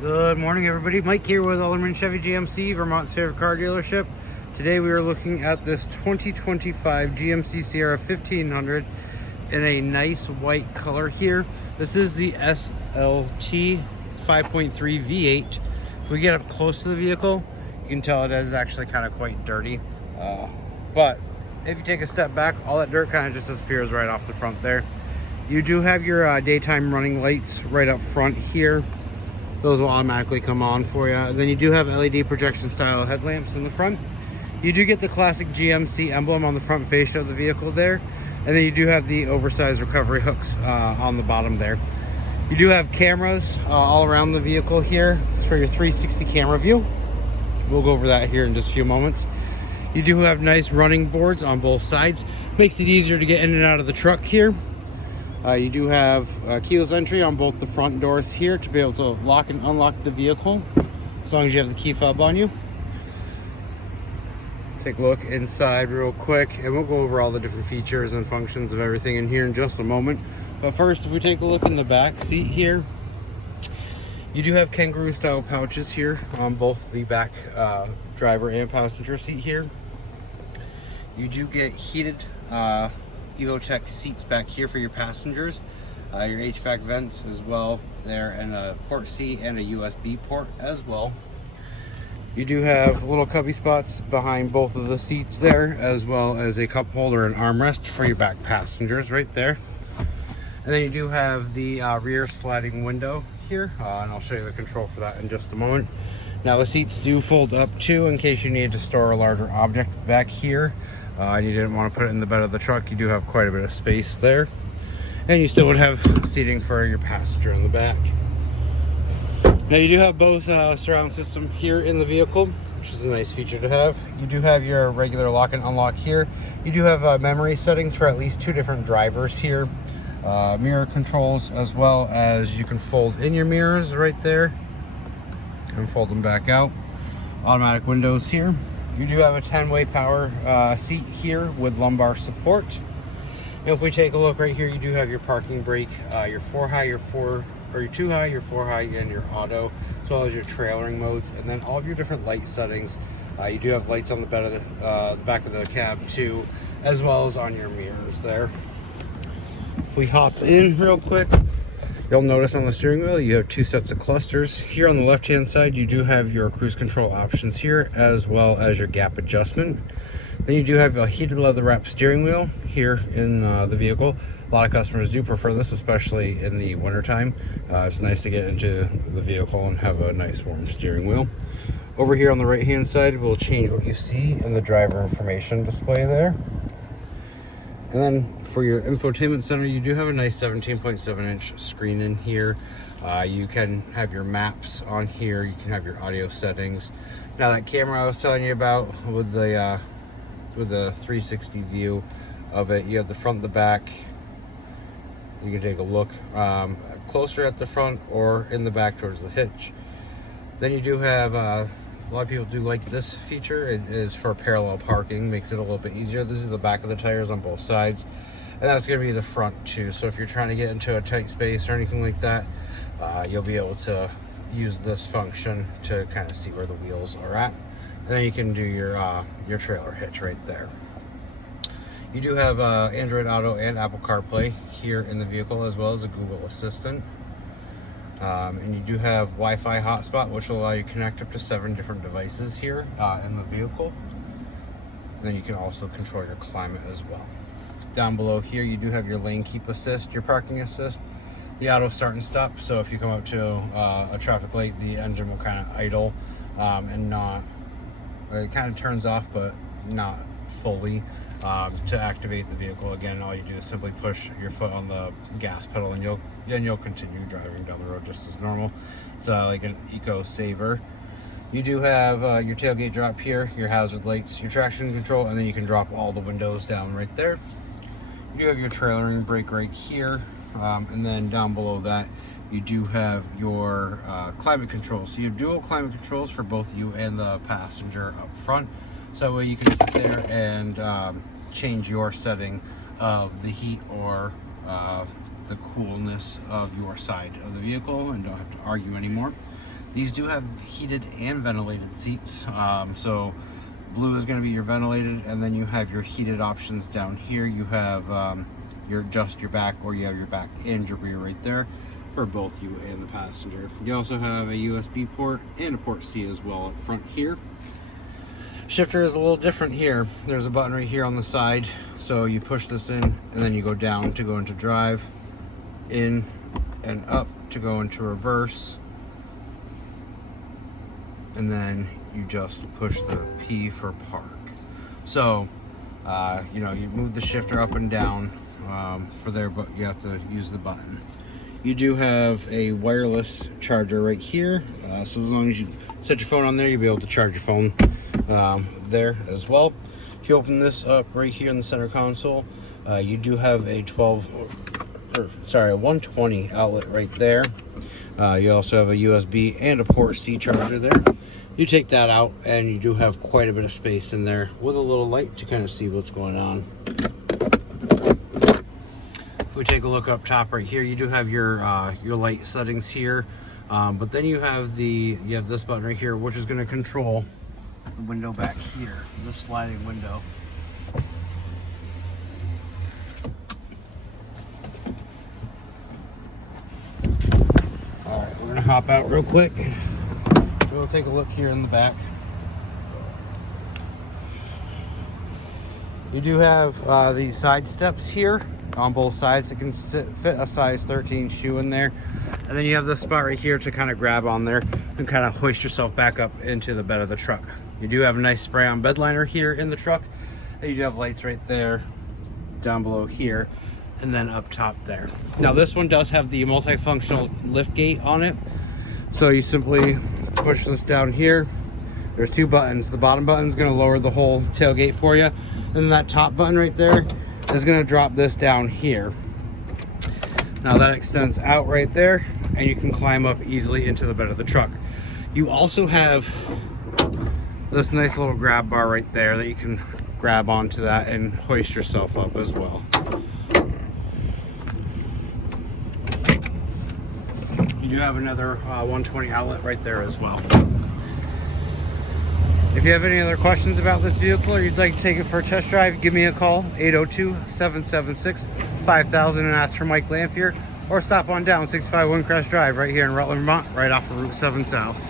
Good morning, everybody. Mike here with Alderman Chevy GMC, Vermont's favorite car dealership. Today we are looking at this 2025 GMC Sierra 1500 in a nice white color here. This is the SLT 5.3 V8. If we get up close to the vehicle, you can tell it is actually kind of quite dirty. But if you take a step back, all that dirt kind of just disappears right off the front there. You do have your daytime running lights right up front here. Those will automatically come on for you. And then you do have LED projection style headlamps in the front. You do get the classic GMC emblem on the front fascia of the vehicle there. And then you do have the oversized recovery hooks on the bottom there. You do have cameras all around the vehicle here. It's for your 360 camera view. We'll go over that here in just a few moments. You do have nice running boards on both sides. Makes it easier to get in and out of the truck here. You do have keyless entry on both the front doors here to be able to lock and unlock the vehicle as long as you have the key fob on you. Take a look inside real quick and we'll go over all the different features and functions of everything in here in just a moment. But first, if we take a look in the back seat here, you do have kangaroo style pouches here on both the back driver and passenger seat here. You do get heated EvoTech seats back here for your passengers, your HVAC vents as well there, and a port C and a USB port as well. You do have little cubby spots behind both of the seats there, as well as a cup holder and armrest for your back passengers right there. And then you do have the rear sliding window here, and I'll show you the control for that in just a moment. Now the seats do fold up too in case you need to store a larger object back here. And you didn't want to put it in the bed of the truck. You do have quite a bit of space there. And you still would have seating for your passenger in the back. Now you do have both surround system here in the vehicle, which is a nice feature to have. You do have your regular lock and unlock here. You do have memory settings for at least 2 different drivers here. Mirror controls, as well as you can fold in your mirrors right there and fold them back out. Automatic windows here. You do have a 10-way power seat here with lumbar support. And if we take a look right here, you do have your parking brake, your 4 high, your 2 high, your 4 high, and your auto, as well as your trailering modes, and then all of your different light settings. You do have lights on the bed of the back of the cab too, as well as on your mirrors there. If we hop in real quick, you'll notice on the steering wheel you have 2 sets of clusters. Here on the left hand side you do have your cruise control options here, as well as your gap adjustment. Then you do have a heated leather wrap steering wheel here in the vehicle. A lot of customers do prefer this, especially in the wintertime. It's nice to get into the vehicle and have a nice warm steering wheel. Over here on the right hand side we'll change what you see in the driver information display there. And then for your infotainment center, you do have a nice 17.7-inch screen in here. You can have your maps on here. You can have your audio settings. Now that camera I was telling you about with the 360 view of it, you have the front and the back. You can take a look closer at the front or in the back towards the hitch. Then you do have a lot of people do like this feature. It is for parallel parking, makes it a little bit easier. This is the back of the tires on both sides, and that's going to be the front too. So if you're trying to get into a tight space or anything like that, you'll be able to use this function to kind of see where the wheels are at, and then you can do your trailer hitch right there. You do have Android Auto and Apple CarPlay here in the vehicle, as well as a Google Assistant. And you do have Wi-Fi hotspot, which will allow you to connect up to 7 different devices here in the vehicle. And then you can also control your climate as well. Down below here, you do have your lane keep assist, your parking assist, the auto start and stop. So if you come up to a traffic light, the engine will kind of idle and not, it kind of turns off, but not fully. To activate the vehicle again, all you do is simply push your foot on the gas pedal and you'll continue driving down the road just as normal. It's like an eco saver. You do have your tailgate drop here, your hazard lights, your traction control, and then you can drop all the windows down right there. You do have your trailering brake right here, and then down below that you do have your climate control. So you have dual climate controls for both you and the passenger up front. So that way you can sit there and change your setting of the heat or the coolness of your side of the vehicle and don't have to argue anymore. These do have heated and ventilated seats. So blue is going to be your ventilated, and then you have your heated options down here. You have just your back, or you have your back and your rear right there for both you and the passenger. You also have a USB port and a port C as well up front here. Shifter is a little different here. There's a button right here on the side, so you push this in and then you go down to go into drive, in and up to go into reverse, and then you just push the P for park. So you know, you move the shifter up and down for there, but you have to use the button. You do have a wireless charger right here, so as long as you set your phone on there, you'll be able to charge your phone there as well. If you open this up right here in the center console, you do have a 120 outlet right there. You also have a USB and a port C charger there. You take that out and you do have quite a bit of space in there with a little light to kind of see what's going on. If we take a look up top right here, you do have your light settings here, but then you have this button right here, which is going to control the window back here, the sliding window. All right, we're going to hop out real quick. We'll take a look here in the back. You do have these side steps here on both sides. It can fit a size 13 shoe in there. And then you have this spot right here to kind of grab on there and kind of hoist yourself back up into the bed of the truck. You do have a nice spray on bed liner here in the truck. And you do have lights right there, down below here, and then up top there. Now this one does have the multifunctional lift gate on it. So you simply push this down here. There's two buttons. The bottom button is going to lower the whole tailgate for you, and then that top button right there is going to drop this down here. Now that extends out right there, and you can climb up easily into the bed of the truck. You also have this nice little grab bar right there that you can grab onto that and hoist yourself up as well. You do have another 120 outlet right there as well. If you have any other questions about this vehicle or you'd like to take it for a test drive, give me a call, 802-776-5000, and ask for Mike Lanphier, or stop on down 651 Crest Drive right here in Rutland, Vermont, right off of Route 7 South.